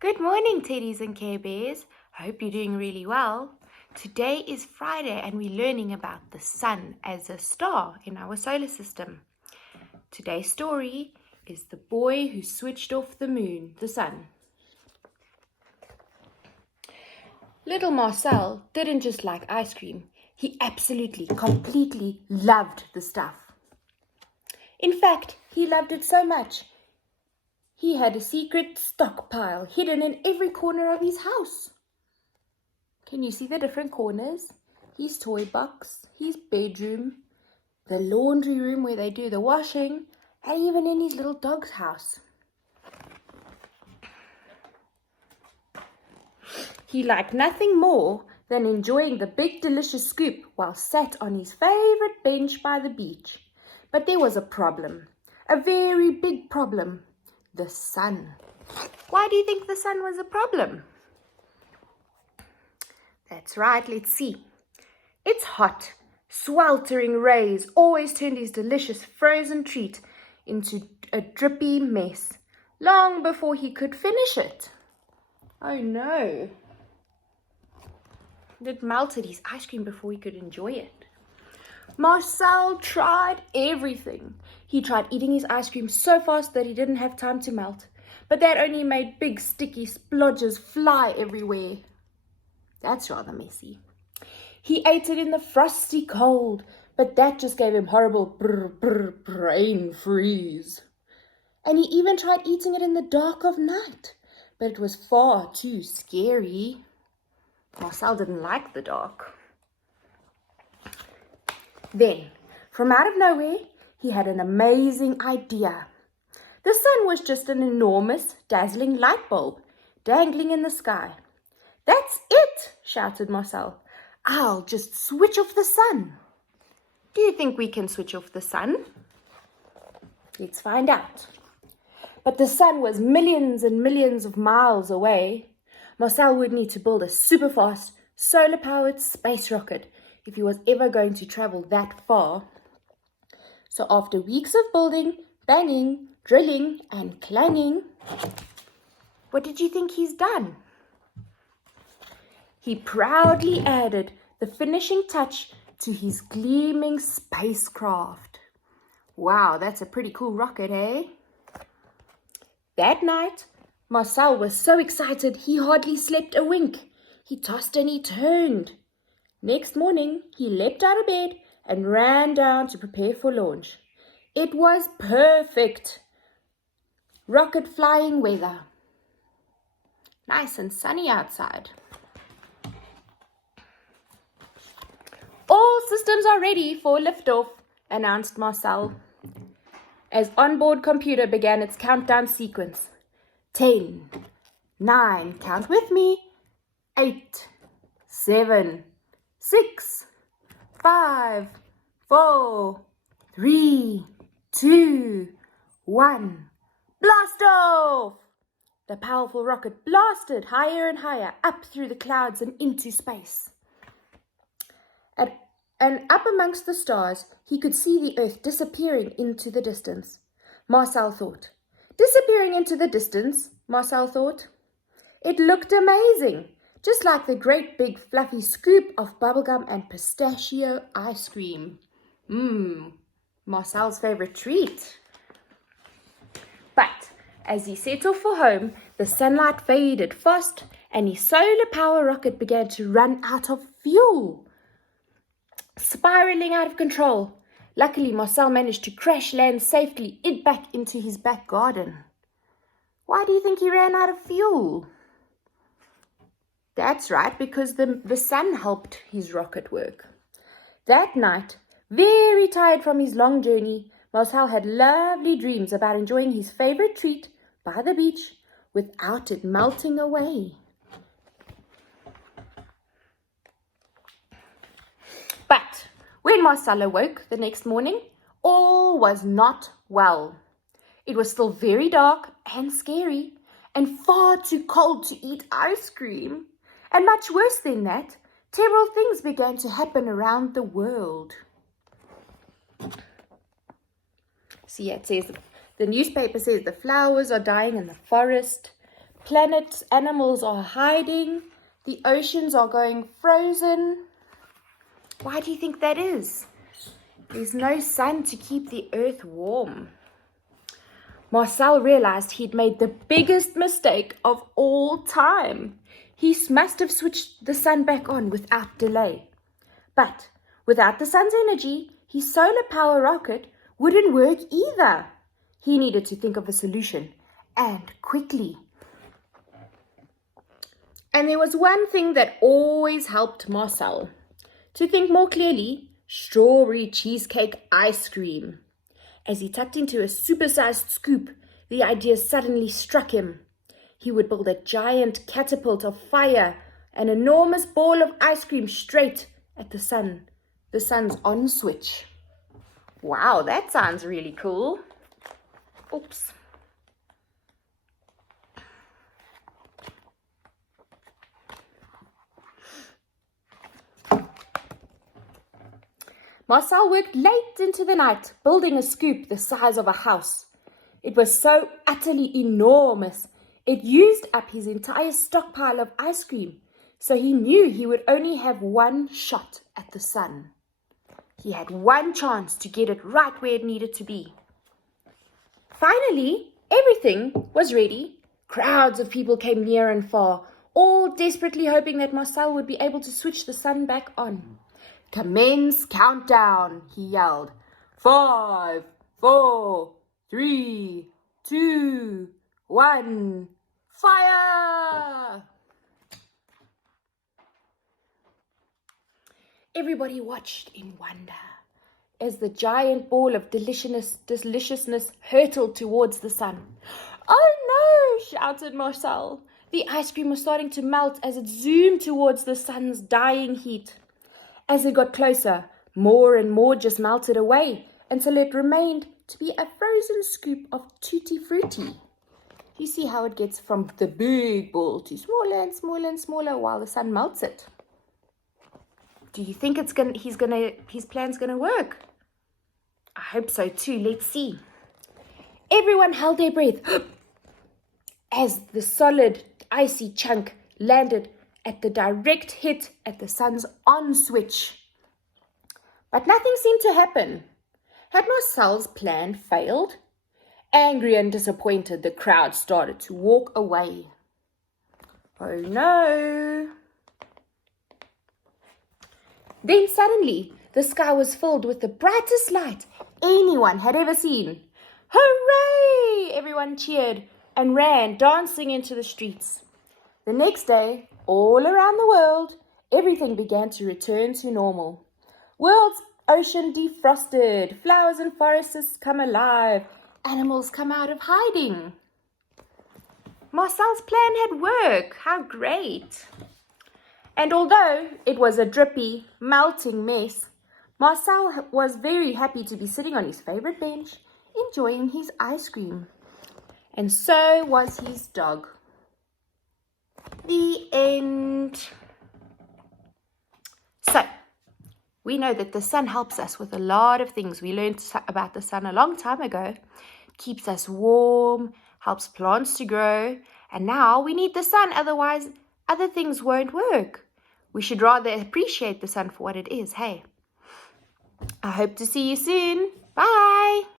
Good morning, Teddies and Care Bears. Hope you're doing really well. Today is Friday and we're learning about the sun as a star in our solar system. Today's story is the boy who switched off the moon, the sun. Little Marcel didn't just like ice cream. He absolutely, completely loved the stuff. In fact, he loved it so much. He had a secret stockpile hidden in every corner of his house. Can you see the different corners? His toy box, his bedroom, the laundry room where they do the washing, and even in his little dog's house. He liked nothing more than enjoying the big delicious scoop while sat on his favorite bench by the beach. But there was a problem, a very big problem. The sun. Why do you think the sun was a problem? That's right, let's see. Its hot, sweltering rays always turned his delicious frozen treat into a drippy mess, long before he could finish it. Oh no. It melted his ice cream before he could enjoy it. Marcel tried everything. He tried eating his ice cream so fast that he didn't have time to melt, but that only made big sticky splodges fly everywhere. That's rather messy. He ate it in the frosty cold, but that just gave him horrible brain freeze. And he even tried eating it in the dark of night, but it was far too scary. Marcel didn't like the dark. Then, from out of nowhere, he had an amazing idea. The sun was just an enormous, dazzling light bulb dangling in the sky. "That's it!" shouted Marcel. "I'll just switch off the sun." Do you think we can switch off the sun? Let's find out. But the sun was millions and millions of miles away. Marcel would need to build a super fast, solar-powered space rocket if he was ever going to travel that far. So after weeks of building, banging, drilling, and clanging, what did you think he's done? He proudly added the finishing touch to his gleaming spacecraft. Wow, that's a pretty cool rocket, eh? That night, Marcel was so excited he hardly slept a wink. He tossed and he turned. Next morning, he leapt out of bed and ran down to prepare for launch. It was perfect. Rocket flying weather. Nice and sunny outside. "All systems are ready for liftoff," announced Marcel, as onboard computer began its countdown sequence. 10, 9, count with me, 8, 7, 6, 5, 4, 3, 2, 1. Blast off! The powerful rocket blasted higher and higher up through the clouds and into space. And up amongst the stars, he could see the Earth disappearing into the distance. Marcel thought. Disappearing into the distance, Marcel thought. It looked amazing, just like the great big fluffy scoop of bubblegum and pistachio ice cream. Marcel's favorite treat. But as he set off for home, the sunlight faded fast and his solar power rocket began to run out of fuel. Spiraling out of control. Luckily, Marcel managed to crash land safely back into his back garden. Why do you think he ran out of fuel? That's right, because the sun helped his rocket work. That night, very tired from his long journey, Marcel had lovely dreams about enjoying his favorite treat by the beach without it melting away. But when Marcel awoke the next morning, all was not well. It was still very dark and scary and far too cold to eat ice cream. And much worse than that, terrible things began to happen around the world. See, it says the newspaper says the flowers are dying in the forest, planet's animals are hiding. The oceans are going frozen. Why do you think that is? There's no sun to keep the earth warm. Marcel realized he'd made the biggest mistake of all time. He must have switched the sun back on without delay. But without the sun's energy, his solar power rocket wouldn't work either. He needed to think of a solution, and quickly. And there was one thing that always helped Marcel to think more clearly: strawberry cheesecake ice cream. As he tucked into a supersized scoop, the idea suddenly struck him. He would build a giant catapult of fire, an enormous ball of ice cream straight at the sun's on switch. Wow, that sounds really cool. Oops. Marcel worked late into the night, building a scoop the size of a house. It was so utterly enormous, it used up his entire stockpile of ice cream, so he knew he would only have one shot at the sun. He had one chance to get it right where it needed to be. Finally, everything was ready. Crowds of people came near and far, all desperately hoping that Marcel would be able to switch the sun back on. "Commence countdown," he yelled. 5, 4, 3, 2, 1, fire! Everybody watched in wonder as the giant ball of deliciousness hurtled towards the sun. "Oh no!" shouted Marcel. The ice cream was starting to melt as it zoomed towards the sun's dying heat. As it got closer, more and more just melted away until it remained to be a frozen scoop of tutti frutti. You see how it gets from the big ball to smaller and smaller and smaller while the sun melts it. Do you think his plan's gonna work? I hope so too. Let's see. Everyone held their breath as the solid, icy chunk landed at the direct hit at the sun's on switch. But nothing seemed to happen. Had Marcel's plan failed? Angry and disappointed, the crowd started to walk away. Oh no! Then suddenly, the sky was filled with the brightest light anyone had ever seen. Hooray! Everyone cheered and ran, dancing into the streets. The next day, all around the world, everything began to return to normal. World's ocean defrosted, flowers and forests come alive, animals come out of hiding. Marcel's plan had worked. How great! And although it was a drippy, melting mess, Marcel was very happy to be sitting on his favorite bench, enjoying his ice cream. And so was his dog. The end. So, we know that the sun helps us with a lot of things. We learned about the sun a long time ago. It keeps us warm, helps plants to grow, and now we need the sun, otherwise other things won't work. We should rather appreciate the sun for what it is, hey? I hope to see you soon. Bye!